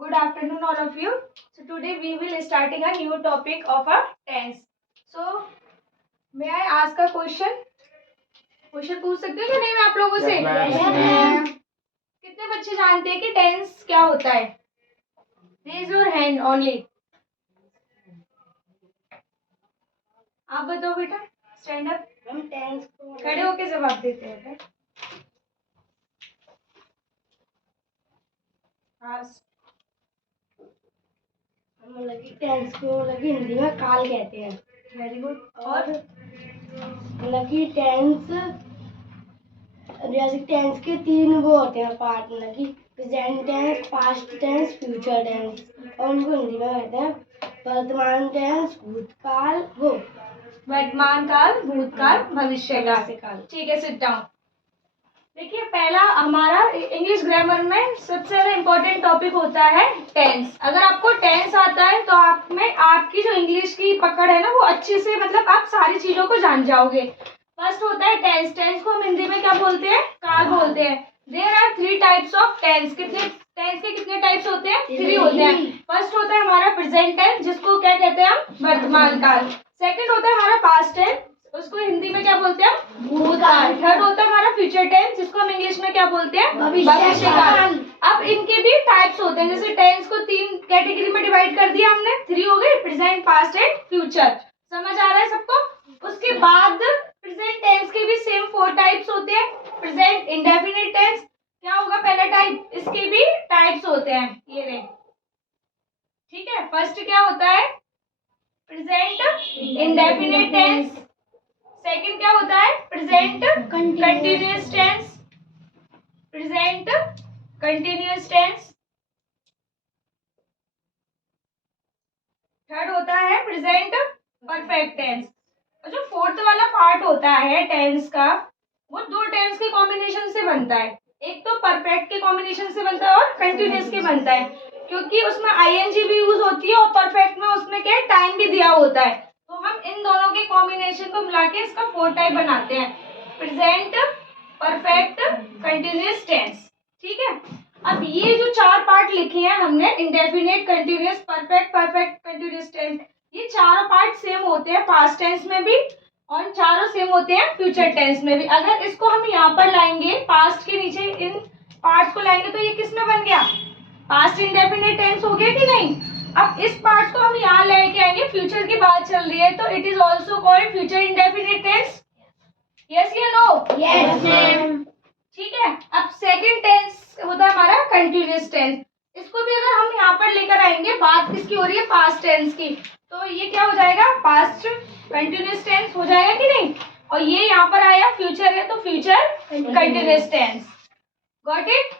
Good afternoon, all of you. So today we will starting a new topic of a tense. So may I ask a question? Question पूछ सकते हो क्या नहीं मैं आप लोगों से? कितने बच्चे जानते हैं कि टेंस क्या होता है? Raise your hand only. आप बताओ बेटा. Stand up. हम टेंस को खड़े होके जवाब देते हैं. टेंस को हिंदी में काल कहते हैं. Very good. और टेंस जैसे टेंस के तीन वो होते हैं part, present tense, past tense, future tense. और उनको हिंदी में कहते हैं वर्तमान टेंस, भूतकाल, वर्तमान काल, भूतकाल, भविष्य काल. ठीक है, सिट डाउन. देखिए, पहला हमारा इंग्लिश ग्रामर में सबसे ज्यादा इम्पोर्टेंट टॉपिक होता है टेंस. अगर आपको टेंस आता है तो आप में आपकी जो इंग्लिश की पकड़ है ना वो अच्छे से मतलब आप सारी चीजों को जान जाओगे. फर्स्ट होता है टेंस. टेंस को हम हिंदी में क्या बोलते हैं? काल बोलते हैं. There are 3 types of tense. कितने टेंस के कितने टाइप्स होते हैं? 3 होते हैं. फर्स्ट होता है हमारा प्रेजेंट टेंस, जिसको क्या कहते हैं हम? वर्तमान काल. सेकंड होता है हमारा पास्ट टेंस, उसको हिंदी में क्या बोलते हैं? भूतकाल. थर्ड होता है हमारा फ्यूचर टेंस, जिसको हम इंग्लिश में क्या बोलते हैं? भविष्य काल. अब इनके भी टाइप्स होते हैं. जैसे टेंस को 3 कैटेगरी में डिवाइड कर दिया हमने. 3 हो गए, प्रेजेंट, पास्ट एंड फ्यूचर. समझ आ रहा है सबको? उसके बाद प्रेजेंट टेंस के भी सेम 4 टाइप्स होते हैं. प्रेजेंट इंडेफिनिट टेंस क्या होगा? पहला टाइप. इसके भी टाइप्स होते हैं, ये रहे. ठीक है. फर्स्ट क्या होता है? Present indefinite tense. सेकंड क्या होता है? Present continuous tense. Present continuous tense. Third होता है प्रेजेंट परफेक्ट टेंस. और जो फोर्थ वाला पार्ट होता है टेंस का, वो 2 टेंस के कॉम्बिनेशन से बनता है. एक तो परफेक्ट के कॉम्बिनेशन से बनता है और कंटिन्यूअस के बनता है, क्योंकि उसमें आईएनजी भी यूज होती है और परफेक्ट में उसमें क्या है? टाइम भी दिया होता है. तो हम इन दोनों के कॉम्बिनेशन को मिला के इसका 4 टाइप बनाते हैं. Present, perfect, continuous tense. ठीक है. अब ये जो 4 पार्ट लिखे हैं हमने, indefinite, continuous, perfect, continuous tense, ये चारों पार्ट सेम होते हैं पास्ट टेंस में भी और चारों सेम होते हैं फ्यूचर टेंस में भी. अगर इसको हम यहाँ पर लाएंगे, पास्ट के नीचे इन पार्ट्स को लाएंगे, तो ये किस में बन गया? पास्ट इंडेफिनिट टेंस हो गया कि नहीं? अब इस पार्ट को हम यहाँ लेके आएंगे. फ्यूचर की बात चल रही है तो it is also called future indefinite tense. Yes या नो? Yes ma'am. ठीक है. अब सेकंड टेंस होता है हमारा कंटिन्यूअस टेंस. इसको भी अगर हम यहाँ पर लेकर आएंगे, बात किसकी हो रही है? पास्ट टेंस की. तो ये क्या हो जाएगा? पास्ट कंटिन्यूअस टेंस हो जाएगा कि नहीं? और ये यहाँ पर आया फ्यूचर है तो future continuous tense. Got it?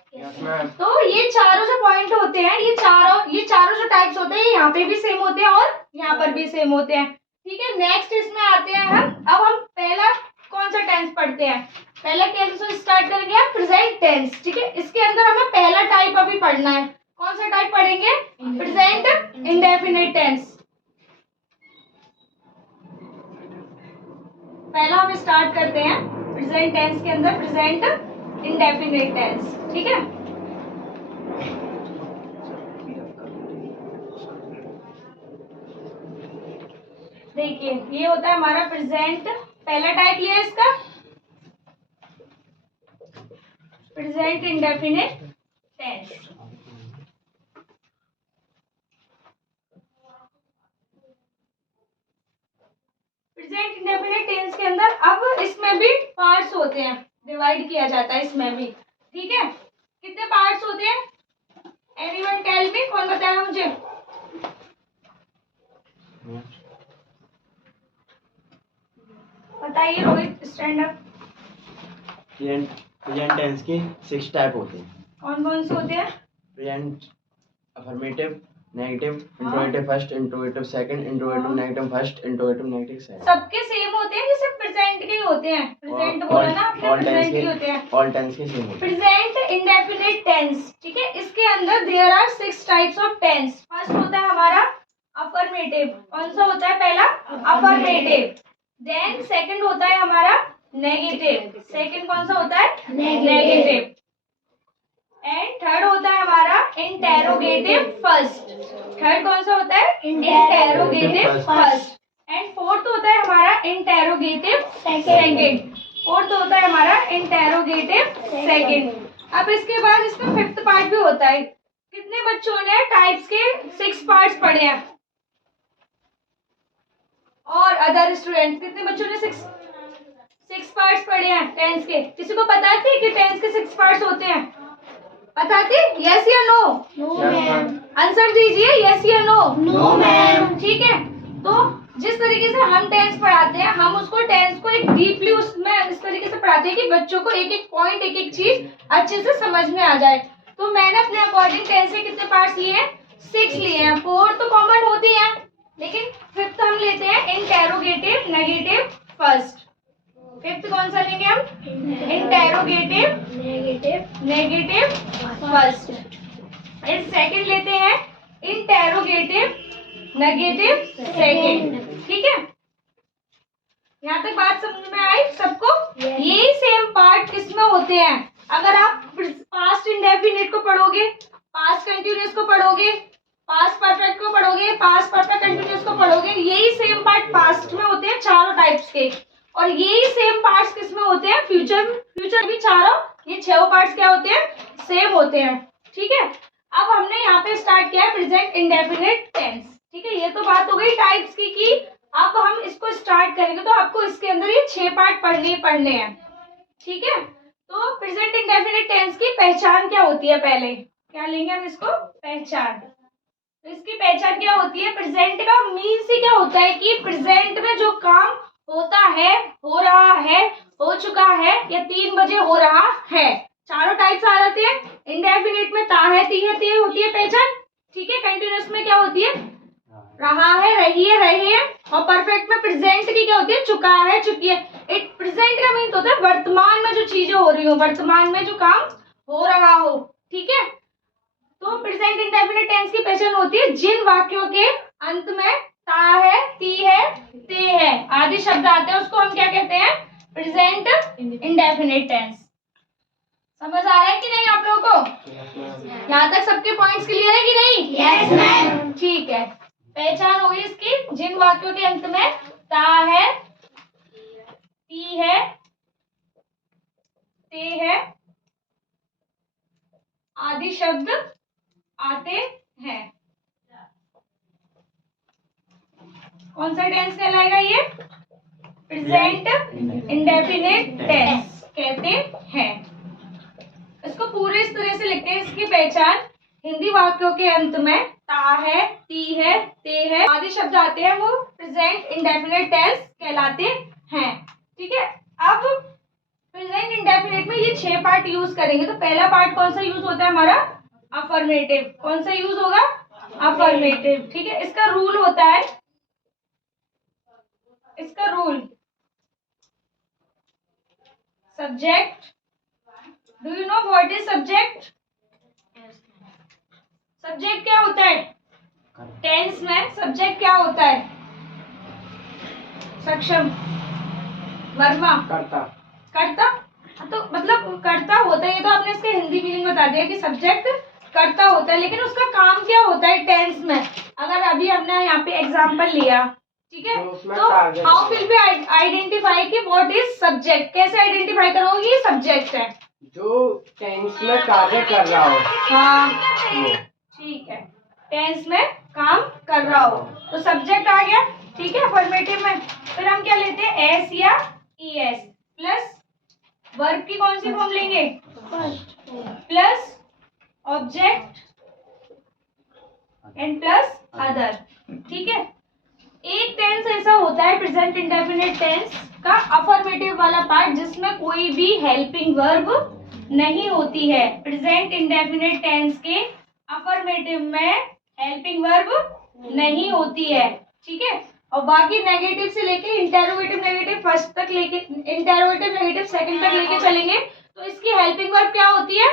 तो ये चारों जो पॉइंट होते हैं, ये चारों जो टाइप्स होते हैं, ये यहाँ पे भी सेम होते हैं और यहाँ पर भी सेम होते हैं. ठीक है. नेक्स्ट इसमें आते हैं हम. अब हम पहला कौन सा टेंस पढ़ते हैं? पहला टेंस से स्टार्ट करेंगे प्रेजेंट टेंस. ठीक है. इसके अंदर हमें पहला टाइप अभी पढ़ना है. कौन सा टाइप पढ़ेंगे? Present indefinite tense. पहला हम स्टार्ट करते हैं प्रेजेंट टेंस के अंदर प्रेजेंट इंडेफिनिट टेंस. ठीक है. देखिए, ये होता है हमारा प्रेजेंट. पहला टाइप लिया इसका present indefinite tense. Present indefinite tense के अंदर अब इसमें भी पार्ट्स होते हैं, डिवाइड किया जाता है इसमें भी. ठीक है. कितने पार्ट्स होते हैं? एनीवन टेल मी, कौन बताएगा मुझे? बताइए Rohit, stand up. Present tense की 6 टाइप होते हैं. कौन कौन से होते हैं? Present affirmative, negative, interrogative first, interrogative second, interrogative negative first, interrogative negative second. सबके सेम होते हैं कि सिर्फ प्रेजेंट के ही होते हैं? प्रेजेंट बोला ना आपने, प्रेजेंट के होते हैं. ऑल टेंस के सेम होते हैं. Present indefinite tense. ठीक है. इसके अंदर there are 6 types of tense. First होता है हमारा अफर्मेटिव. कौन सा होता है? पहला अफर्मेटिव. देन सेकंड होता है हमारा नेगेटिव. सेकंड कौन सा होता है? नेगेटिव. एंड थर्ड होता है हमारा इंटेरोगेटिव. Interrogative first. थर्ड कौन सा होता है? Interrogative first. एंड फोर्थ होता है हमारा इंटेरोगेटिव सेकेंड। फोर्थ होता है हमारा इंटेरोगेटिव सेकेंड। अब इसके बाद इसका फिफ्थ पार्ट भी होता है। कितने बच्चों ने टाइप्स के 6 पार्ट्स पढ़े हैं? और अदर स्टूडेंट कितने बच्चों ने 6 पार्ट्स पढ़े हैं टेंस के? किसी को पता थी कि टेंस के 6 पार्ट्स होते हैं? पता थी? यस या नो? No ma'am. आंसर दीजिए, यस या नो? No ma'am. ठीक है, तो जिस तरीके से हम टेंस पढ़ाते हैं, हम उसको टेंस को एक डीपली उसमें इस तरीके से पढ़ाते हैं कि बच्चों को एक एक पॉइंट, एक एक चीज अच्छे से समझ में आ जाए। तो मैंने अपने अकॉर्डिंग टेंस के कितने पार्ट्स लिए हैं? 6 लिए हैं। 4 तो कॉमन होती हैं, लेकिन फिफ्थ हम लेते हैं इंटेरोगेटिव नेगेटिव फर्स्ट। फिफ्थ कौन सा लेंगे हम? Interrogative negative first. इस सेकंड लेते हैं इंटेरोगेटिव नेगेटिव सेकंड। ठीक है, यहाँ तक बात समझ में आई सबको? यही सेम पार्ट किसमें होते हैं? अगर आप पास्ट इंडेफिनिट को पढ़ोगे, पास्ट कंटिन्यूअस को पढ़ोगे, पास्ट परफेक्ट को पढ़ोगे, पास्ट परफेक्ट कंटिन्यूअस को पढ़ोगे, यही सेम पार्ट पास्ट में होते हैं चारों टाइप्स के। और यही सेम पार्ट्स किसमें होते हैं? फ्यूचर भी चारों, ये 6 पार्ट्स क्या होते हैं? सेम होते हैं। ठीक है, अब हमने यहाँ पे स्टार्ट किया है प्रेजेंट इंडेफिनिट टेंस। ठीक है, ये तो बात हो गई टाइप्स की कि अब हम इसको स्टार्ट करेंगे तो आपको इसके अंदर ये 6 पार्ट पढ़ने हैं। ठीक है, तो प्रेजेंट इंडेफिनिट टेंस की पहचान क्या होती है? पहले क्या लेंगे हम इसको? पहचान। तो इसकी पहचान क्या होती है? प्रेजेंट का मीन्स ही क्या होता है कि प्रेजेंट में जो काम होता है, हो रहा है, हो चुका है या 3 बजे हो रहा है। चारों टाइप्स आ जाते हैं। इंडेफिनिट में ता है, ती है, ते होती है पहचान। ठीक है, कंटिन्यूअस में क्या होती है? रहा है, रही है, रहे हैं। और परफेक्ट में प्रेजेंट की क्या होती है? चुका है, चुकी है। एक प्रेजेंट का मीन्स होता है वर्तमान में जो चीजें हो रही हो, वर्तमान में जो काम हो रहा हो। ठीक है, तो प्रेजेंट इंडेफिनिट टेंस की पहचान होती है जिन वाक्यों के अंत में ता है, ती है, ते है आदि शब्द आते हैं, उसको हम क्या कहते हैं? Present indefinite tense. समझ आ रहा है कि नहीं आप लोगों को? यहाँ तक सबके पॉइंट्स क्लियर है कि नहीं? Yes ma'am. ठीक है, पहचान होगी इसकी जिन वाक्यों के अंत में ता है, ती है, ते है आदि शब्द आते हैं। कौन सा टेंस कहलाएगा ये? प्रेजेंट इंडेफिनिट टेंस कहते हैं। इसको पूरे इस तरह से लिखते हैं। इसकी पहचान हिंदी वाक्यों के अंत में ता है, ती है, ते है आदि शब्द आते हैं, वो प्रेजेंट इंडेफिनिट टेंस कहलाते हैं। ठीक है, अब प्रेजेंट इंडेफिनिट में ये 6 पार्ट यूज करेंगे। तो पहला पार्ट कौन सा यूज होता है हमारा? अफर्मेटिव। कौन सा यूज होगा? अफर्मेटिव। ठीक है, इसका रूल होता है, इसका rule subject. Do you know what is subject? Subject क्या होता है टेंस में? सब्जेक्ट क्या होता है? सक्षम, वर्मा, कर्ता। तो मतलब कर्ता होता है, ये तो आपने इसके हिंदी मीनिंग बता दिया कि सब्जेक्ट कर्ता होता है, लेकिन उसका काम क्या होता है टेंस में? अगर अभी हमने यहाँ पे एग्जांपल लिया, ठीक है, तो हाउ विल बी आइडेंटिफाई कि व्हाट इज सब्जेक्ट? कैसे आइडेंटिफाई करोगे ये सब्जेक्ट है? जो टेंस में कार्य कर रहा हो। हाँ, ठीक है, टेंस में काम कर रहा हो तो सब्जेक्ट आ गया। ठीक है, अफर्मेटिव में फिर हम क्या लेते हैं? एस या ई एस प्लस वर्ब की कौन सी फॉर्म लेंगे? Plus object and plus other. ठीक है, एक टेंस ऐसा होता है प्रेजेंट इंडेफिनिट टेंस का अफर्मेटिव वाला पार्ट जिसमें कोई भी हेल्पिंग वर्ब नहीं होती है। प्रेजेंट इंडेफिनिट टेंस के अफर्मेटिव में हेल्पिंग वर्ब नहीं होती है। ठीक है, और बाकी नेगेटिव से लेके इंटेरोगेटिव नेगेटिव फर्स्ट तक लेके इंटेरोगेटिव नेगेटिव सेकंड तक लेके चलेंगे तो इसकी हेल्पिंग वर्ब क्या होती है?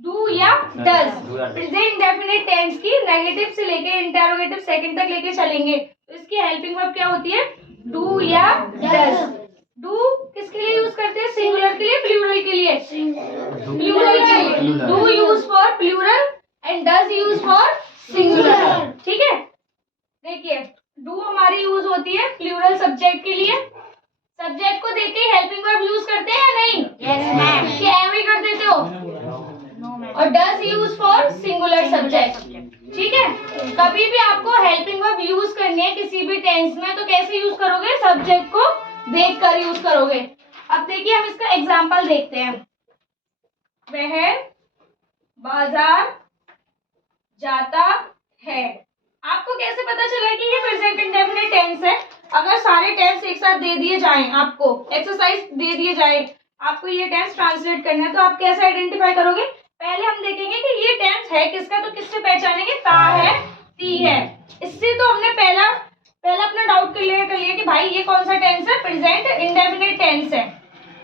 डू या डज। प्रेजेंट इंडेफिनिट टेंस की नेगेटिव से लेके इंटेरोगेटिव सेकंड तक लेके चलेंगे तो इसकी हेल्पिंग वर्ब क्या होती है? डू या डज। डू किसके लिए यूज करते हैं? सिंगुलर के लिए, प्लूरल के लिए? प्लूरल के लिए। Do use for plural, and does use for singular. ठीक है, देखिए डू हमारी यूज होती है प्लूरल सब्जेक्ट के लिए। सब्जेक्ट को देख के हेल्पिंग वर्ब यूज करते हैं या नहीं? Yes ma'am. क्या एम ही कर देते हो? No ma'am. और does use for singular subject. ठीक है, कभी भी आपको हेल्पिंग वर्ब यूज करनी है किसी भी टेंस में तो कैसे यूज करोगे? सब्जेक्ट को देख कर यूज करोगे। अब देखिए हम इसका एग्जाम्पल देखते हैं। वह बाजार जाता है। आपको कैसे पता चला कि ये प्रेजेंट इंडेफिनिट टेंस है? अगर सारे टेंस एक साथ दे दिए जाएं, आपको एक्सरसाइज दे दिए जाए, आपको ये टेंस ट्रांसलेट करना है तो आप कैसे आइडेंटिफाई करोगे? पहले हम देखेंगे कि ये टेंस है किसका, तो किससे पहचानेंगे? ता है, ती है। इससे तो हमने पहला अपना डाउट क्लियर कर लिया कि भाई ये कौन सा टेंस है? प्रेजेंट इंडेफिनिट टेंस है।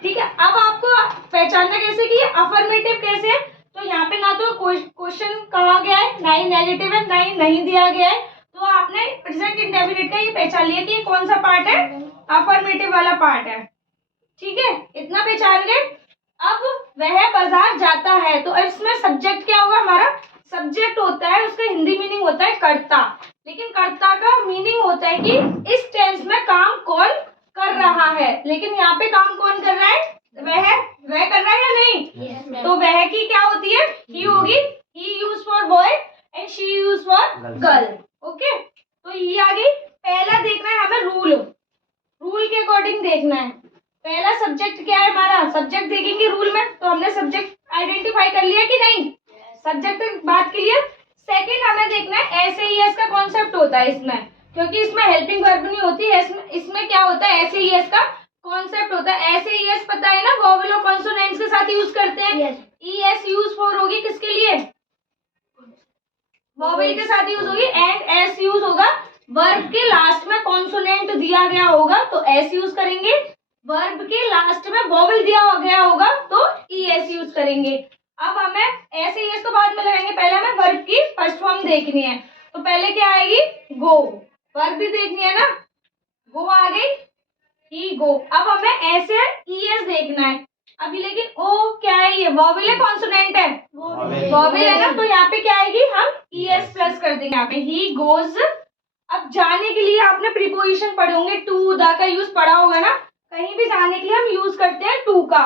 ठीक है, अब आपको पहचानना कैसे कि ये अफर्मेटिव कैसे है? तो यहाँ पे ना तो क्वेश्चन कहा गया है, ना ही नेगेटिव है, ना ही नहीं दिया गया है, तो आपने प्रेजेंट इंडेफिनिट का ये पहचान लिया कि ये कौन सा पार्ट है? अफर्मेटिव वाला पार्ट है। ठीक है, इतना पहचान गए। अब वह बाजार जाता है, तो इसमें सब्जेक्ट क्या होगा? हमारा सब्जेक्ट होता है, उसका हिंदी मीनिंग होता है कर्ता, लेकिन कर्ता का मीनिंग होता है कि इस टेंस में काम कौन कर रहा है। लेकिन यहाँ पे काम कौन कर रहा है? वह कर रहा है या नहीं? Yes, तो वह की क्या होती है? ही होगी। He use for boy and she use for girl. Okay, तो ये आ गई। पहला देखना है हमें रूल के अकॉर्डिंग देखना है। पहला सब्जेक्ट क्या है हमारा? सब्जेक्ट देखेंगे रूल में, तो हमने सब्जेक्ट आइडेंटिफाई कर लिया कि नहीं? सब्जेक्ट तक बात क्लियर। सेकंड हमें देखना है एसएईएस का कॉन्सेप्ट होता है इसमें, क्योंकि इसमें हेल्पिंग वर्ब नहीं होती है। इसमें क्या होता है? एसएईएस का कॉन्सेप्ट होता है। एसएईएस पता है ना, वोवेल और कॉन्सोनेंट्स के साथ यूज करते हैं। ईएस यूज फॉर होगी किसके लिए? वोवेल के साथ यूज होगी। एंड एस यूज होगा वर्ब के लास्ट में कॉन्सोनेंट दिया गया होगा तो एस यूज करेंगे। वर्ब के लास्ट में वोवेल दिया गया होगा तो ईएस यूज करेंगे। अब हमें ऐसे ही इसको बाद में लगाएंगे, पहले हमें वर्ब की फर्स्ट फॉर्म देखनी है। तो पहले क्या आएगी? गो। वर्ब भी देखनी है ना, गो आ गई, ही गो। अब हमें ऐसे ईएस देखना है अभी, लेकिन ओ क्या है? ये वोवेल है कॉन्सोनेंट है? वोवेल है ना, तो यहाँ पे क्या आएगी? हम ईएस प्लस कर देंगे यहाँ पे, ही गोज। अब जाने के लिए आपने प्रीपोजिशन पढ़े होंगे, टू द का यूज पढ़ा होगा ना, कहीं भी जाने के लिए हम यूज करते हैं टू का।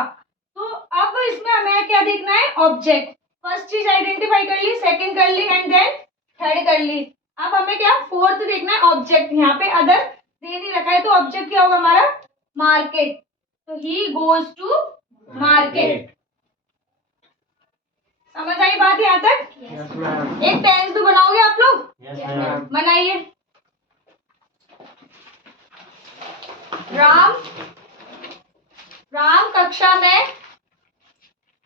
तो अब इसमें हमें क्या देखना है? ऑब्जेक्ट। फर्स्ट चीज आइडेंटिफाई कर ली, सेकंड कर ली एंड देन थर्ड कर ली। अब हमें क्या फोर्थ देखना है? ऑब्जेक्ट। यहाँ पे अदर दे नहीं रखा है तो ऑब्जेक्ट क्या होगा हमारा? मार्केट। तो ही गोज टू मार्केट। समझ आई बात यहाँ तक? एक टेंस तो बनाओगे आप लोग? बनाइए। राम कक्षा में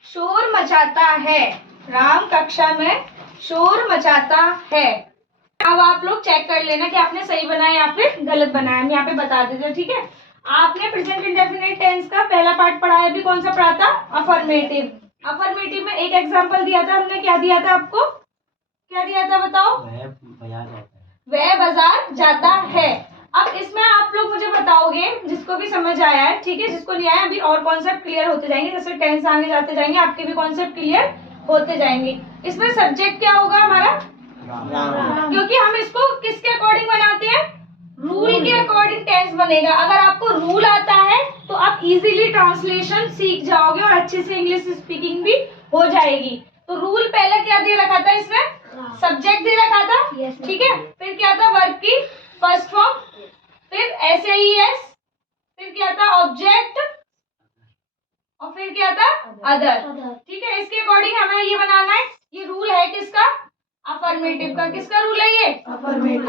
शोर मचाता है। राम कक्षा में शोर मचाता है। अब आप लोग चेक कर लेना कि आपने सही बनाया या फिर गलत बनाया। हम यहाँ पे बता देते हैं, ठीक है? आपने प्रेजेंट इंडेफिनिट टेंस का पहला पार्ट पढ़ा है, अभी कौन सा पढ़ा था? अफर्मेटिव। अफर्मेटिव में एक एग्जांपल दिया था हमने, क्या दिया था आपको? क्या दिया था बताओ? वह बाजार जाता है। अब इसमें आप लोग मुझे बताओगे, जिसको भी समझ आया है, ठीक है? जिसको नहीं आया, अभी और कॉन्सेप्ट क्लियर होते जाएंगे, जैसे टेंस आगे जाते जाएंगे आपके भी कॉन्सेप्ट क्लियर होते जाएंगे। इसमें सब्जेक्ट क्या होगा हमारा? क्योंकि हम इसको किसके अकॉर्डिंग बनाते हैं? रूल के अकॉर्डिंग टेंस बनेगा। अगर आपको रूल आता है तो आप इजीली ट्रांसलेशन सीख जाओगे और अच्छे से इंग्लिश स्पीकिंग भी हो जाएगी। तो रूल पहले क्या दे रखा था इसमें? सब्जेक्ट दे रखा था, ठीक है? फिर क्या था? वर्ब की फर्स्ट फॉर्म, फिर एसएईएस, फिर क्या था? ऑब्जेक्ट, और फिर क्या था? अदर। ठीक है, इसके अकॉर्डिंग हमें ये बनाना है। ये रूल है किसका? अफर्मेटिव का। किसका रूल है ये?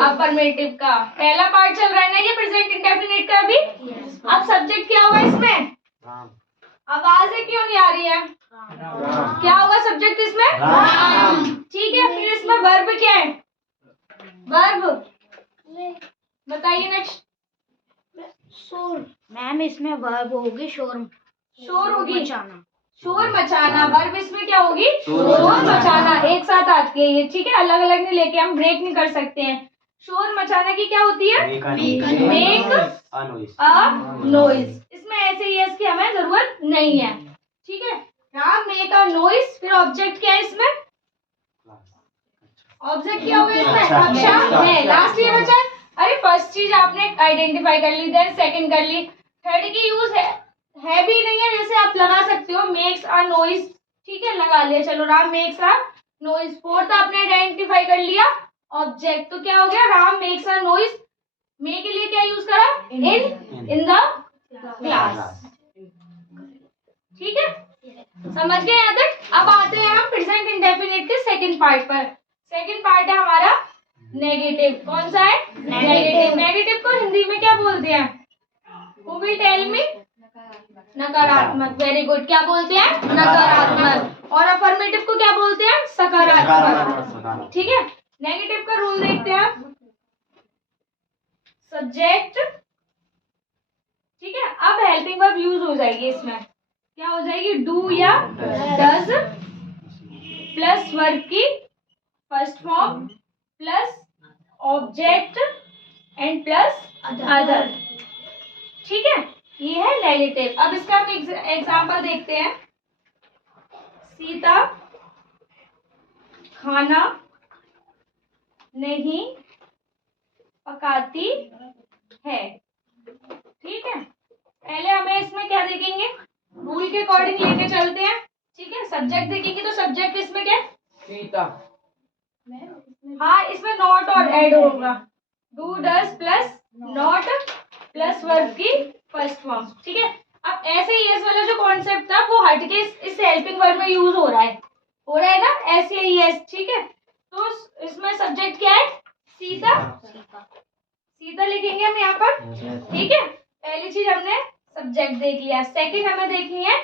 अफर्मेटिव का। पहला पार्ट चल रहा है ना ये प्रेजेंट इंडेफिनिट का भी। अब सब्जेक्ट क्या होगा इसमें? आवाजें क्यों नहीं आ रही है? क्या होगा सब्जेक्ट इसमें? ठीक है, फिर इसमें वर्ब क्या है? वर्ब बताइए नेक्स्ट। शोर मैम, इसमें वर्ब होगी शोर होगी, मचाना। शोर मचाना। वर्ब इसमें क्या होगी? शोर मचाना। एक साथ आती है ये, ठीक है? अलग अलग नहीं लेके हम ब्रेक नहीं कर सकते हैं। शोर मचाना की क्या होती है? Make a noise. इसमें ऐसे यस की हमें जरूरत नहीं है, ठीक है? Ram make a noise. फिर ऑब्जेक्ट क्या है इसमें? ऑब्जेक्ट क्या होगा इसमें? कक्षा कक्षा है। लास्ट ये बचा है। अरे फर्स्ट चीज आपने आइडेंटिफाई कर ली, देन सेकंड कर ली, थर्ड की यूज है भी नहीं है, जैसे आप लगा सकते हो मेक्स अ नॉइज, ठीक है, लगा लिया, चलो Ram makes a noise. Fourth आपने आइडेंटिफाई कर लिया ऑब्जेक्ट, तो क्या हो गया? Ram makes a noise. मे के लिए क्या यूज करा? In the class. ठीक है, समझ गए यहाँ तक? अब आते हैं हम प्रेजेंट इंडेफिनिट के सेकंड पार्ट पर। सेकंड पार्ट है हमारा नेगेटिव। कौन सा है? नेगेटिव। नेगेटिव को हिंदी में क्या बोलते हैं? Who will tell me? नकारात्मक। Very good. क्या बोलते हैं? नकारात्मक। और अफर्मेटिव को क्या बोलते हैं? सकारात्मक। ठीक है, नेगेटिव का रूल देखते हैं आप। सब्जेक्ट, ठीक है, अब हेल्पिंग वर्ब यूज हो जाएगी इसमें। क्या हो जाएगी? डू या डज प्लस वर्ब की first form plus object and plus other. ठीक है, ये है नेगेटिव। अब इसका हम एग्जांपल देखते हैं। सीता खाना नहीं पकाती है। ठीक है, पहले हमें इसमें क्या देखेंगे? रूल के अकॉर्डिंग लेके चलते हैं। ठीक है, सब्जेक्ट देखेंगे तो सब्जेक्ट इसमें क्या? सीता। हाँ, इसमें नॉट और ऐड होगा। Do does plus not plus verb की फर्स्ट फॉर्म। ठीक है, अब ऐसे ही एस वाला जो कॉन्सेप्ट था वो हटके इस हेल्पिंग वर्ब में यूज हो रहा है ना, ऐसे ही एस। ठीक है, तो इसमें सब्जेक्ट क्या है? सीता। सीता लिखेंगे हम यहाँ पर। ठीक है, पहली चीज हमने सब्जेक्ट देख लिया। सेकंड हमें देखनी है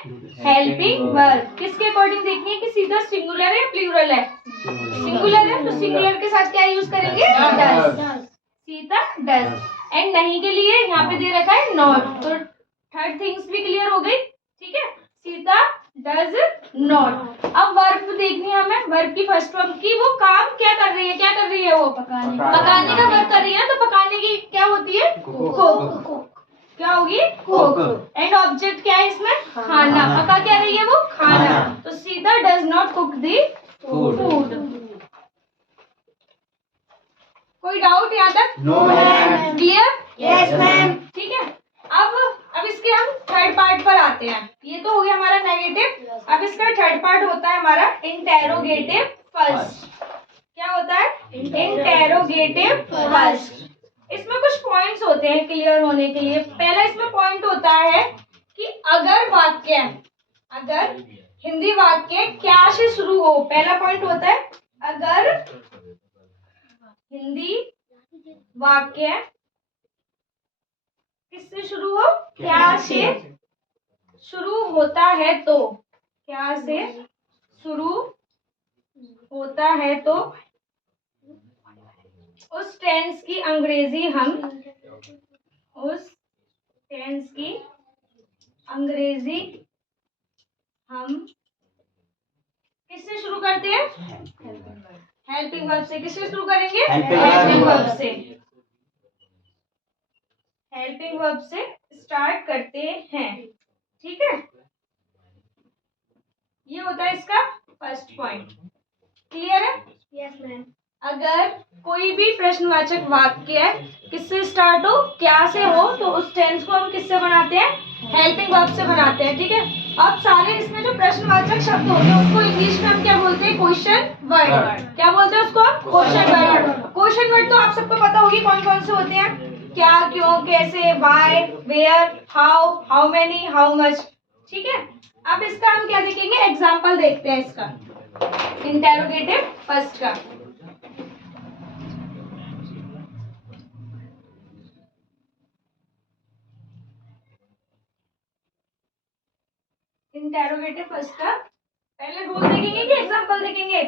हेल्पिंग वर्ब। किसके अकॉर्डिंग देखनी है कि सीधा सिंगुलर है या प्लूरल है? सिंगुलर है, तो सिंगुलर के साथ क्या यूज करेंगे? डज। सीता डज। एंड नहीं के लिए यहाँ पे दे रखा है नॉट, तो थर्ड थिंग्स भी क्लियर हो गई। ठीक है, सीता डज नॉट। अब वर्ब देखनी है हमें, वर्ब की फर्स्ट फॉर्म की, वो काम क्या कर रही है? क्या कर रही है वो? पकाने का वर्ब कर रही है, तो पकाने की क्या होती है? कुक। क्या होगी? कुक। एंड ऑब्जेक्ट क्या है इसमें? खाना। पका क्या रही है वो? खाना। तो Sita does not cook the food. कोई डाउट यहाँ तक? No ma'am. Clear? Yes ma'am. ठीक है, अब इसके हम थर्ड पार्ट पर आते हैं। ये तो हो गया हमारा नेगेटिव। अब इसका थर्ड पार्ट होता है हमारा इंटेरोगेटिव फर्स्ट। क्या होता है? Interrogative first. इसमें कुछ पॉइंट्स होते हैं क्लियर होने के लिए। पहला इसमें पॉइंट होता है कि अगर हिंदी वाक्य क्या से शुरू हो। पहला पॉइंट होता है अगर हिंदी वाक्य किससे शुरू हो? क्या से शुरू होता है तो। क्या से शुरू होता है तो उस टेंस की अंग्रेजी हम किससे शुरू करते हैं? हेल्पिंग वर्ब से। किससे शुरू करेंगे? हेल्पिंग वर्ब से। हेल्पिंग वर्ब से स्टार्ट करते हैं। ठीक है, ये होता है इसका फर्स्ट पॉइंट। क्लियर है? Yes ma'am. अगर कोई भी प्रश्नवाचक वाक्य किससे स्टार्ट हो? क्या से हो, तो उस टेंस को हम किससे बनाते हैं? हेल्पिंग वर्ब से बनाते हैं। ठीक है, अब सारे इसमें जो प्रश्नवाचक शब्द होते हैं उसको इंग्लिश में हम क्या बोलते हैं? Question word. क्या बोलते हैं उसको? Question word. क्वेश्चन वर्ड तो आप सबको पता होगी कौन कौन से होते हैं? क्या, क्यों, कैसे, why, where, how many, how much. ठीक है, अब इसका हम क्या देखेंगे? एग्जाम्पल देखते हैं इसका, इंटेरोगेटिव फर्स्ट का। इंटेरोगेटिव फर्स्ट का पहले रूल देखेंगे कि एग्जांपल देखेंगे?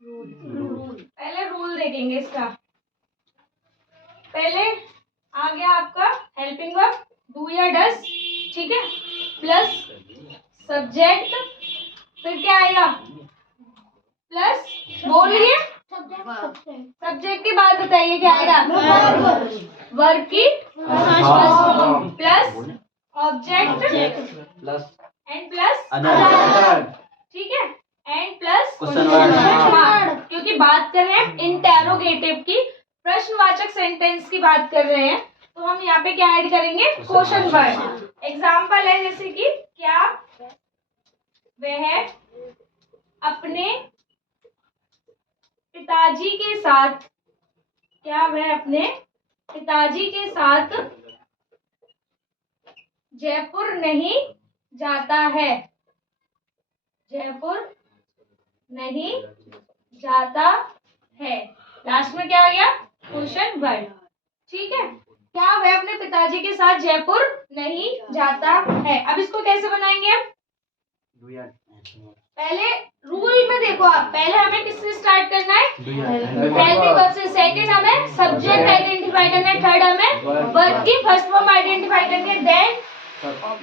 पहले रूल देखेंगे इसका। पहले आ गया आपका हेल्पिंग वर्ब डू या डज। ठीक है, प्लस सब्जेक्ट, फिर क्या आएगा? प्लस, बोलिए सब्जेक्ट की बात बताइए, क्या आएगा? वर्ब की plus object plus and plus other. ठीक है, एंड प्लस क्वेश्चन वर्ड। हाँ, क्योंकि क्योंकि बात कर रहे हैं इंटेरोगेटिव की, प्रश्नवाचक सेंटेंस की बात कर रहे हैं, तो हम यहाँ पे क्या ऐड करेंगे, क्वेश्चन वर्ड। एग्जाम्पल है जैसे कि क्या वह अपने पिताजी के साथ, क्या वह अपने पिताजी के साथ जयपुर नहीं जाता है, जयपुर नहीं जाता है। लास्ट में क्या हो गया, क्वेश्चन वर्ड। ठीक है, क्या वह अपने पिताजी के साथ जयपुर नहीं जाता है। अब इसको कैसे बनाएंगे हम, पहले रूल में देखो आप, पहले हमें किससे स्टार्ट करना है, हेल्पिंग वर्ब से, सेकंड हमें सब्जेक्ट आइडेंटिफाई करना है, थर्ड हमें वर्ब की फर्स्ट फॉर्म आइडेंटिफाई करनी है, देन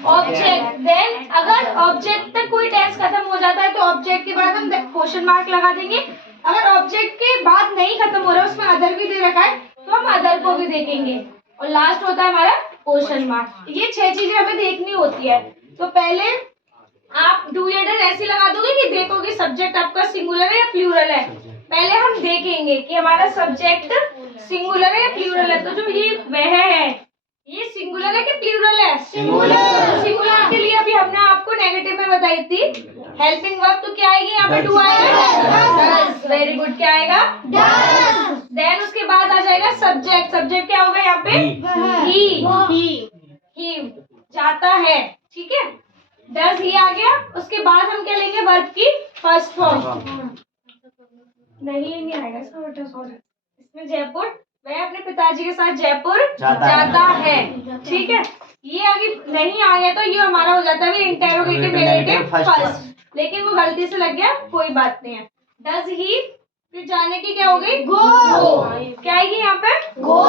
ऑब्जेक्ट, देन अगर ऑब्जेक्ट तक कोई टेंस खत्म हो जाता है तो ऑब्जेक्ट के बाद हम क्वेश्चन मार्क लगा देंगे। अगर ऑब्जेक्ट के बाद नहीं खत्म हो रहा है, उसमें अदर भी दे रखा है, तो हम अदर को भी देखेंगे, और लास्ट होता है हमारा क्वेश्चन मार्क। ये 6 चीजें हमें देखनी होती है। तो पहले आप डू या डज ऐसे लगा दोगे कि देखोगे सब्जेक्ट आपका सिंगुलर है या प्लूरल है। पहले हम देखेंगे कि हमारा सब्जेक्ट सिंगुलर है या प्लूरल है। तो जो ये वह है, ये सिंगुलर है कि प्लूरल है, सिंगुलर। सिंगुलर के लिए अभी हमने आपको नेगेटिव में बताई थी हेल्पिंग वर्ब, तो क्या आएगी यहाँ पे, डू आएगा, वेरी गुड, क्या आएगा, डज। देन उसके बाद आ जाएगा सब्जेक्ट, सब्जेक्ट क्या होगा यहाँ पे, ही जाता है, ठीक है, डज ही आ गया। उसके बाद हम क्या लेंगे, वर्ब की फर्स्ट फॉर्म, नहीं आएगा इसका बेटा, सॉरी, इसमें जयपुर, वह अपने पिताजी के साथ जयपुर जाता है, ठीक है। ये अगर नहीं आ गया तो ये हमारा हो जाता है इंटेरोगेटिव नेगेटिव फर्स्ट, लेकिन वो गलती से लग गया, कोई बात नहीं है। डज ही, फिर जाने की क्या हो गई, गो, क्या आएगी यहाँ पे, गो,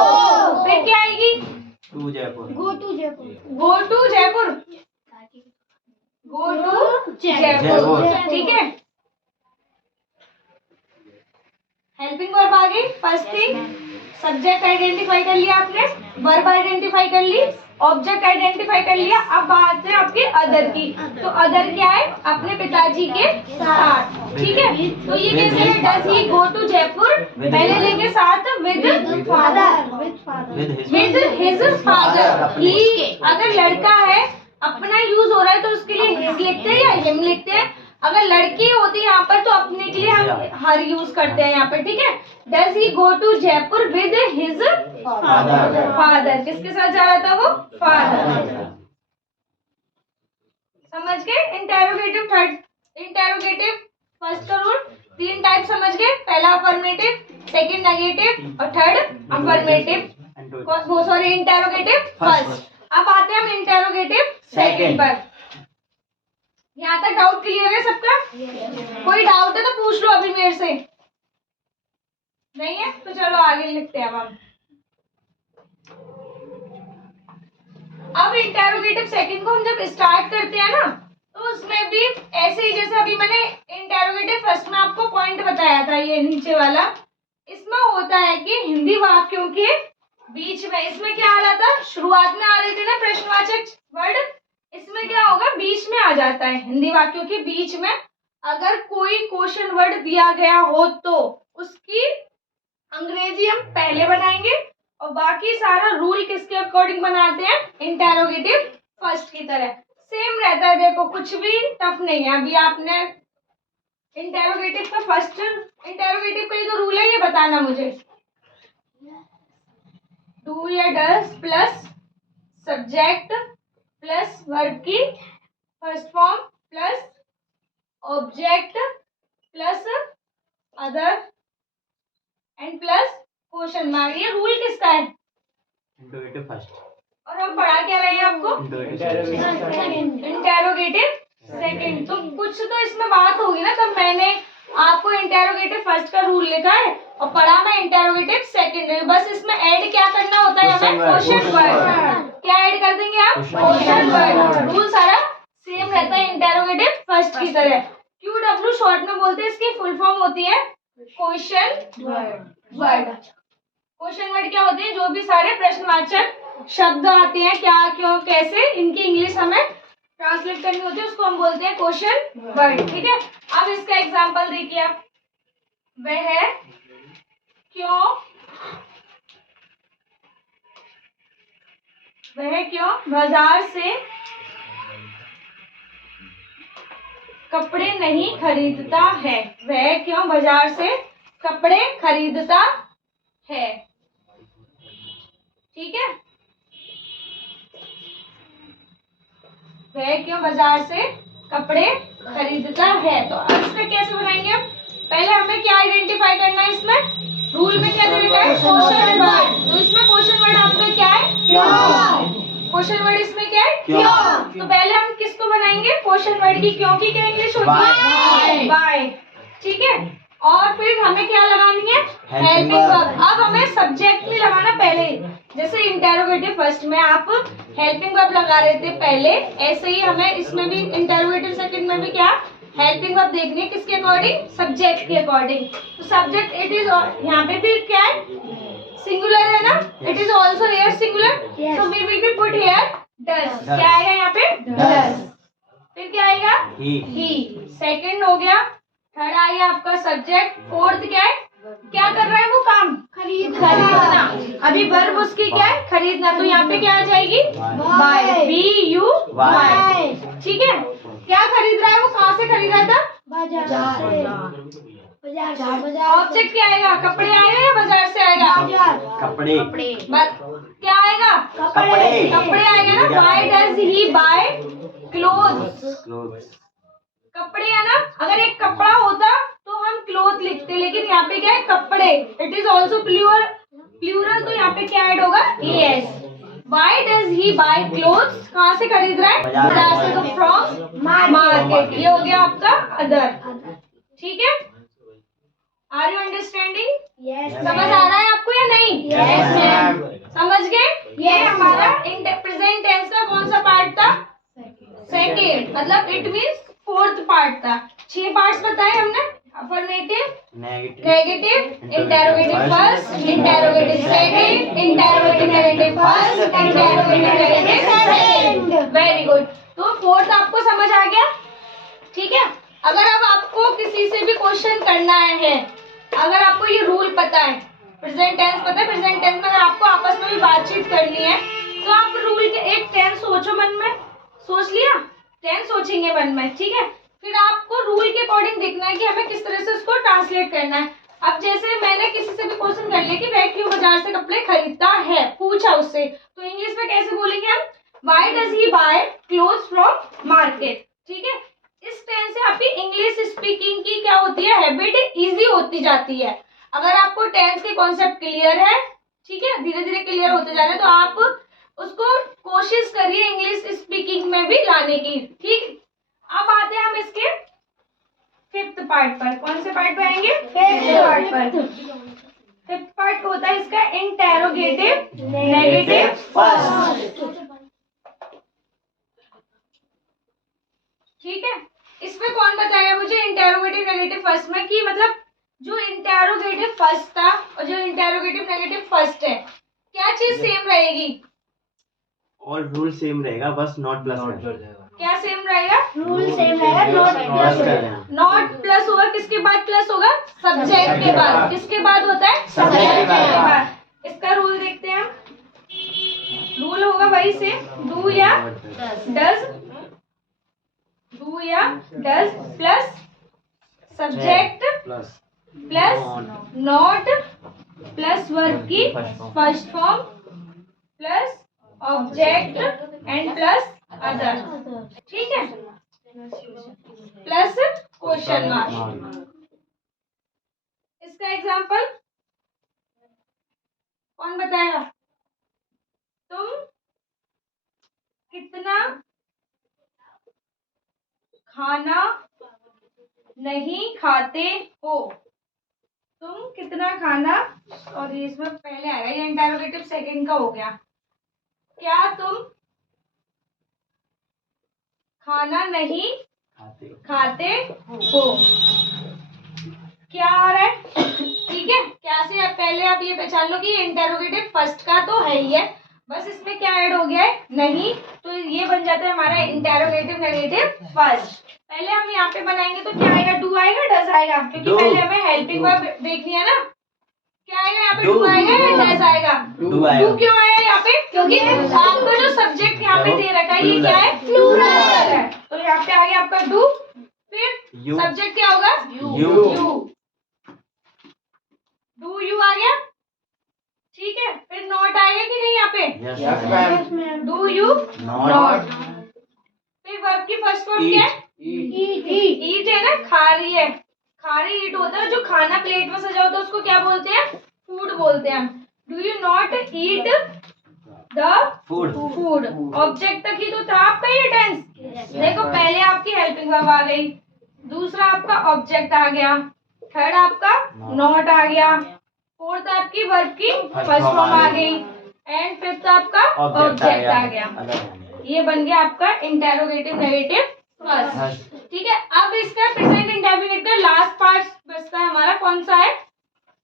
फिर क्या आएगी, to Jaipur, go to Jaipur, go to Jaipur, go to Jaipur, ठीक है। हेल्पिंग वर्ब आ गई, फर्स्ट थिंग सब्जेक्ट आइडेंटिफाई कर लिया आपने, वर्ब आइडेंटिफाई कर ली, ऑब्जेक्ट आइडेंटिफाई कर लिया। अब बात है आपके अदर की, तो अदर क्या है, अपने पिताजी के साथ, ठीक है। तो ये कैसे है, does he go to Jaipur, पहले लेंगे साथ with father, with his father. He अगर लड़का है, अपना यूज हो रहा है तो उसके लिए हिज लिखते हैं या हिम लिखते हैं। अगर लड़की होती है यहाँ पर तो अपने के लिए हम हर यूज करते हैं यहाँ पे, ठीक है। Does he go to Jaipur with his father, किसके साथ जा रहा था वो, फादर, समझ गए। इंटेरोगेटिव थर्ड, इंटेरोगेटिव फर्स्ट का रूल, 3 टाइप समझ गए, पहला अफर्मेटिव, सेकंड नेगेटिव और third affirmative, sorry interrogative first. अब आते हैं हम इंटेरोगेटिव सेकंड पर। यहाँ तक डाउट क्लियर है सबका, कोई डाउट है तो पूछ लो अभी मेरे से, नहीं है तो चलो आगे लिखते हैं। अब इंटेरोगेटिव सेकंड को हम जब स्टार्ट करते हैं ना, तो उसमें भी ऐसे ही जैसे अभी मैंने इंटेरोगेटिव फर्स्ट में आपको पॉइंट बताया था, ये नीचे वाला, इसमें होता है कि हिंदी वाक्यों के बीच में, इसमें क्या आ रहा था, शुरुआत में आ रहे थे ना प्रश्नवाचक वर्ड, इसमें क्या होगा, बीच में आ जाता है। हिंदी वाक्यों के बीच में अगर कोई क्वेश्चन वर्ड दिया गया हो तो उसकी अंग्रेजी हम पहले बनाएंगे, और बाकी सारा रूल किसके अकॉर्डिंग बनाते हैं, इंटेरोगेटिव फर्स्ट की तरह सेम रहता है। देखो कुछ भी टफ नहीं है। अभी आपने इंटेरोगेटिव का फर्स्ट, इंटेरोगेटिव का ही तो रूल है, ये बताना मुझे, डू या does plus subject plus verb की first form plus object plus other end plus question mark, ये रूल किसका है, इंटेरोगेटिव फर्स्ट। और हम पढ़ा क्या रहे हैं आपको, इंटेरोगेटिव सेकंड। तो कुछ तो इसमें बात होगी ना, तब मैंने आपको इंटेरोगेटिव फर्स्ट का रूल लिखा है और पढ़ा मैं इंटेरोगेटिव सेकंड। बस इसमें ऐड क्या करना होता है हमें, क्वेश्चन वर्ड। क्या ऐड कर देंगे आप, क्वेश्चन वर्ड। रूल सारा सेम रहता है इंटेरोगेटिव फर्स्ट की तरह। QW शॉर्ट में बोलते हैं, इसकी फुल फॉर्म होती है क्वेश्चन वर्ड। क्वेश्चन वर्ड क्या होते हैं, जो भी सारे प्रश्नवाचक शब्द आते हैं, क्या क्यों कैसे, इनकी इंग्लिश हमें ट्रांसलेट करनी होती है, उसको हम बोलते हैं क्वेश्चन वर्ड, ठीक है। अब इसका एग्जांपल देखिए आप, वह क्यों बाजार से कपड़े नहीं खरीदता है। वह क्यों बाजार से कपड़े खरीदता है। ठीक है, वह क्यों बाजार से कपड़े खरीदता है। तो अब इसमें कैसे बनाएंगे हम? पहले हमें क्या आइडेंटिफाई करना है, इसमें रूल में क्या दे रखा है, क्वेश्चन वर्ड। तो इसमें क्वेश्चन वर्ड आपका क्या है, क्यों। क्वेश्चन वर्ड इसमें क्या है, क्यों। तो पहले हम किसको बनाएंगे, क्वेश्चन वर्ड की क्यों की क्या इंग्लिश होती है, बाय। ठीक है, और फिर हमें क्या लगानी है, हेल्पिंग वर्ब। अब हमें सब्जेक्ट में लगाना पहले, जैसे इंटेरोगेटिव फर्स्ट में आप हेल्पिंग वर्ब लगा रहे थे पहले, ऐसे ही हमें इसमें भी इंटेरोगेटिव सेकंड में भी क्या हेल्पिंग वर्ब देखनी है, किसके अकॉर्डिंग, सब्जेक्ट के अकॉर्डिंग। तो सब्जेक्ट इट इज, यहाँ पे भी क्या है, सिंगुलर है ना, it is also here singular, so we will be put here does. क्या आएगा यहाँ पे, डज। फिर क्या आएगा, ही। सेकंड हो गया, थर्ड आ गया आपका सब्जेक्ट, फोर्थ क्या है, क्या कर रहा है वो काम, खरीदना। अभी वर्ब उसकी क्या है, खरीदना, तो यहाँ पे क्या आ जाएगी, बाय, BUY। ठीक है, क्या खरीद रहा है वो, कहाँ से खरीद रहा था, बाजार। ऑब्जेक्ट क्या आएगा, कपड़े आएगा या बाजार से आएगा, कपड़े। क्या आएगा, कपड़े आएगा ना। Why does he bye clothes. कपड़े है ना, अगर एक कपड़ा होता तो हम क्लोथ लिखते, लेकिन यहाँ पे क्या है, कपड़े, इट इज ऑल्सो प्लूरल, तो यहाँ पे क्या ऐड होगा, ES। Why does he bye clothes, कहाँ से खरीद रहा है, बाजार से, तो फ्रॉम मार्केट। ये हो गया आपका अदर। ठीक है, आर यू अंडरस्टैंडिंग, समझ आ रहा है आपको या नहीं, Yes, मैम। समझ गए। ये हमारा प्रेजेंट टेंस का कौन सा पार्ट था, सेकेंड, मतलब इट मीन्स फोर्थ पार्ट था। 6 पार्ट्स बताए हमने, affirmative, negative, interrogative first, interrogative second, interrogative negative first, interrogative negative second. Very good. तो फोर्थ आपको समझ आ गया। ठीक है, अगर अब आपको किसी से भी क्वेश्चन करना है, अगर आपको ये रूल पता है, प्रेजेंट टेंस पता है, प्रेजेंट टेंस में अगर आपको आपस में भी बातचीत करनी है, तो आप रूल के एक टेंस सोचो, मन में सोच लिया, टेंस सोचेंगे मन में। ठीक है, फिर आपको रूल के अकॉर्डिंग देखना है कि हमें किस तरह से उसको ट्रांसलेट करना है। अब जैसे मैंने किसी से भी क्वेश्चन कर लिया कि वह क्यों बाजार से कपड़े खरीदता है, पूछा उससे, तो इंग्लिश में कैसे बोलेंगे हम, why does he bye clothes from market. ठीक है, इस टेंस से आपकी इंग्लिश स्पीकिंग की क्या होती है, हैबिट इजी होती जाती है। अगर आपको टेंस के कॉन्सेप्ट क्लियर है, ठीक है, धीरे धीरे क्लियर होते जा रहे हैं, तो आप उसको कोशिश करिए इंग्लिश स्पीकिंग में भी लाने की। ठीक, अब आते हैं हम इसके फिफ्थ पार्ट पर। कौन से पार्ट पे आएंगे, फिफ्थ पार्ट पर। फिफ्थ पार्ट होता है इसका इंटेरोगेटिव नेगेटिव फर्स्ट। ठीक है, इसमें कौन बताएगा मुझे इंटेरोगेटिव नेगेटिव फर्स्ट में, कि मतलब जो इंटेरोगेटिव फर्स्ट था और जो इंटेरोगेटिव नेगेटिव फर्स्ट है, क्या चीज सेम रहेगी, और रूल सेम रहेगा, बस नॉट प्लस क्या सेम रहेगा, रूल सेम रहेगा, नॉट प्लस होगा। नॉट प्लस होगा, किसके बाद प्लस होगा, सब्जेक्ट के बाद। किसके बाद होता है, सब्जेक्ट के बाद। इसका रूल देखते हैं हम, रूल होगा वही सेम, डू या डज, डू या does plus subject plus not plus verb की first form plus object and plus other. ठीक है, प्लस क्वेश्चन मार्क। इसका एग्जांपल कौन बताएगा, तुम कितना खाना नहीं खाते हो, तुम कितना खाना, और इसमें पहले आएगा, ये इंटरोगेटिव सेकंड का हो गया, क्या तुम खाना नहीं खाते हो, क्या आ रहा है। ठीक है, क्या से आप पहले आप ये पहचान लो कि ये इंटरोगेटिव फर्स्ट का तो है ही है, बस इसमें क्या ऐड हो गया है, नहीं, तो ये बन जाता है हमारा इंटरोगेटिव नेगेटिव फर्स्ट। पहले हम यहाँ पे बनाएंगे तो क्या आएगा, डू आएगा, डज आएगा, क्योंकि Do. पहले हमें हेल्पिंग वर्ब देखनी है ना। क्या आएगा यहाँ पे, Do. डू आएगा या डज आएगा? Do आएगा। डू क्यों आया यहाँ पे, क्योंकि आपका जो सब्जेक्ट यहाँ पे दे रखा है ये क्या है, प्लूरल है, तो यहाँ पे आ गया आपका डू, फिर You. सब्जेक्ट क्या होगा, You. डू यू आ गया, ठीक है। फिर नॉट आएगा कि नहीं यहाँ पे, Yes, ma'am. Do you Not. फिर वर्ब की फर्स्ट फॉर्म क्या है, Eat. ईट है ना, खा रही है, खा रही ईट होता है, जो खाना प्लेट में सजा होता है उसको क्या बोलते हैं, फूड बोलते हैं। Do you not eat the Food. Food, object तक ही तो था आपका ये टेंस। देखो पहले आपकी हेल्पिंग वर्ब आ गई, दूसरा आपका ऑब्जेक्ट आ गया, थर्ड आपका नॉट आ गया, फोर्थ आपकी वर्ब की फर्स्ट फॉर्म आ गई, एंड फिफ्थ आपका ऑब्जेक्ट आ गया। ये बन गया आपका इंटेरोगेटिव नेगेटिव फर्स्ट, ठीक है। अब इसका प्रेजेंट इंडेफिनिट का लास्ट पार्ट बचता है हमारा, कौन सा है,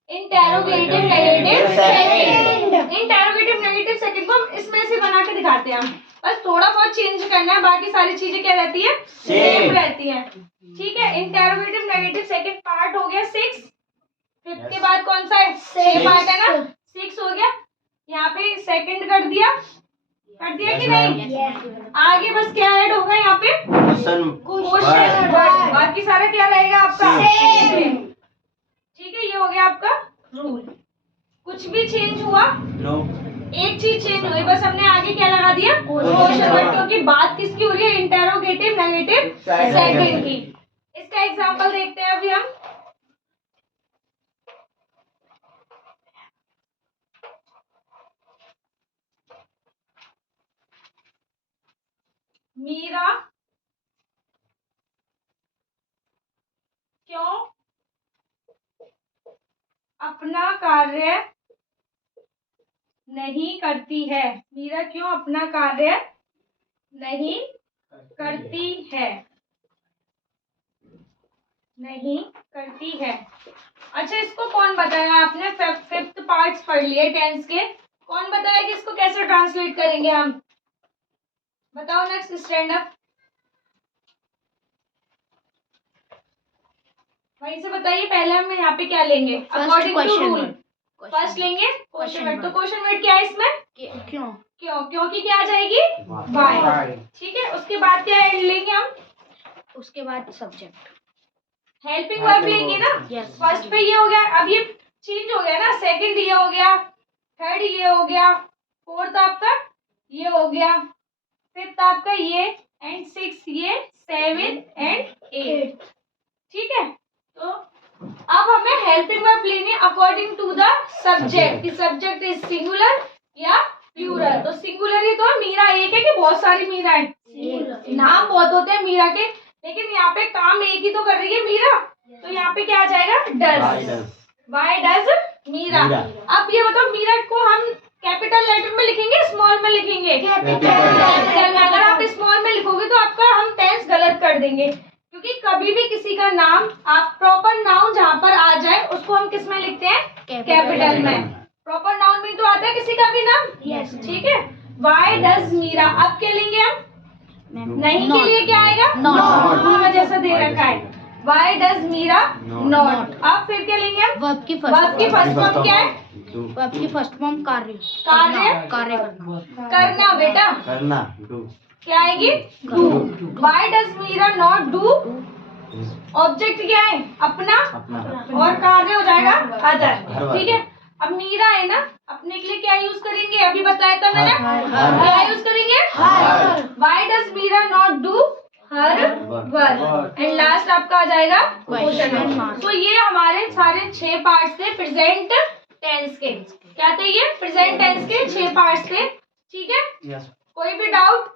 interrogative negative second. Interrogative negative second को हम इसमें से बना के दिखाते हैं, बस थोड़ा बहुत चेंज करना है, बाकी सारी चीजें क्या रहती है, सेम रहती है, ठीक है। इंटेरोगेटिव नेगेटिव सेकंड पार्ट हो गया 6, फिफ्थ के बाद कौन सा है, 6 पार्ट है ना, 6 हो गया, यहाँ पे सेकंड कर दिया कि नहीं, आगे बस क्या ऐड होगा यहाँ पे, क्वेश्चन वर्ड, बाकी सारा क्या रहेगा आपका सेम, ठीक है। ये हो गया आपका रूल। कुछ भी चेंज हुआ, No. एक चीज चेंज हुई, बस हमने आगे क्या लगा दिया, क्वेश्चन वर्ड, क्योंकि बात किसकी हो रही है, इंटेरोगेटिव नेगेटिव सेकंड की। इसका एग्जांपल देखते हैं अभी हम। मीरा क्यों अपना कार्य नहीं करती है, मीरा क्यों अपना कार्य नहीं करती है, नहीं करती है। अच्छा, इसको कौन बताया, आपने फिफ्थ पार्ट्स पढ़ लिए टेंस के, कौन बताया कि इसको कैसे ट्रांसलेट करेंगे हम, बताओ। नेक्स्ट स्टैंड अप, वहीं से बताइए। पहले हम यहाँ पे क्या लेंगे, अकॉर्डिंग टू रूल फर्स्ट लेंगे क्वेश्चन वर्ड। तो क्वेश्चन वर्ड क्या है इसमें, क्यों, क्योंकि क्या आ जाएगी, वाई, ठीक है। उसके बाद क्या लेंगे हम, उसके बाद सब्जेक्ट, हेल्पिंग वर्ब लेंगे ना। Yes. फर्स्ट पे ये हो गया, अब ये चेंज हो गया ना, सेकंड ये हो गया, थर्ड ये हो गया, फोर्थ आपका ये हो गया, फिफ्थ आपका ये, एंड सिक्स ये, सेवन एंड 8, ठीक है। तो अब हमें हेल्पिंग वर्ब लेनी है अकॉर्डिंग टू द सब्जेक्ट, कि सब्जेक्ट इज सिंगुलर या प्लूरल। तो सिंगुलर ही तो मीरा एक है कि बहुत सारी मीरा है, नाम बहुत होते हैं मीरा के, लेकिन यहाँ पे काम एक ही तो कर रही है मीरा, तो यहाँ पे क्या आ जाएगा, डज, वाई डज मीरा। अब ये बताओ, मीरा को हम कैपिटल लेटर में लिखेंगे, स्मॉल में लिखेंगे, कैपिटल में। अगर आप स्मॉल में लिखोगे तो आपका हम टेंस गलत कर देंगे, क्योंकि कभी भी किसी का नाम, आप प्रॉपर नाउन जहाँ पर आ जाए उसको हम किस में लिखते हैं, कैपिटल में। प्रॉपर नाउन में तो आता है किसी का भी नाम, Yes. ठीक है। वाई डज मीरा, अब क्या लेंगे हम, नहीं के लिए क्या आएगा, Not. रूल में जैसा दे रखा है, वाई डज मीरा नॉट। अब फिर क्या लेंगे हम, वर्ब की वर्ब की फर्स्ट फॉर्म क्या है, वर्ब की फर्स्ट फॉर्म कार्य, कार्य कार्य करना, करना, बेटा करना, do. क्या आएगी, do. Why does Meera not do, object क्या है, अपना, अपना, और कार्य हो जाएगा अदर, हर। ठीक है। अब मीरा है ना, अपने के लिए क्या यूज करेंगे, अभी बताया था मैंने, हर। क्या यूज करेंगे, her. Why does Meera not do her work, and last आपका आ जाएगा क्वेश्चन। तो ये हमारे सारे 6 पार्ट्स थे प्रेजेंट टेंस के। क्या थे ये, प्रेजेंट टेंस के 6 पार्ट्स थे, ठीक है। Yes. कोई भी डाउट,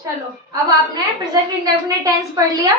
चलो अब आपने प्रेजेंट इंडेफिनिट टेंस पढ़ लिया।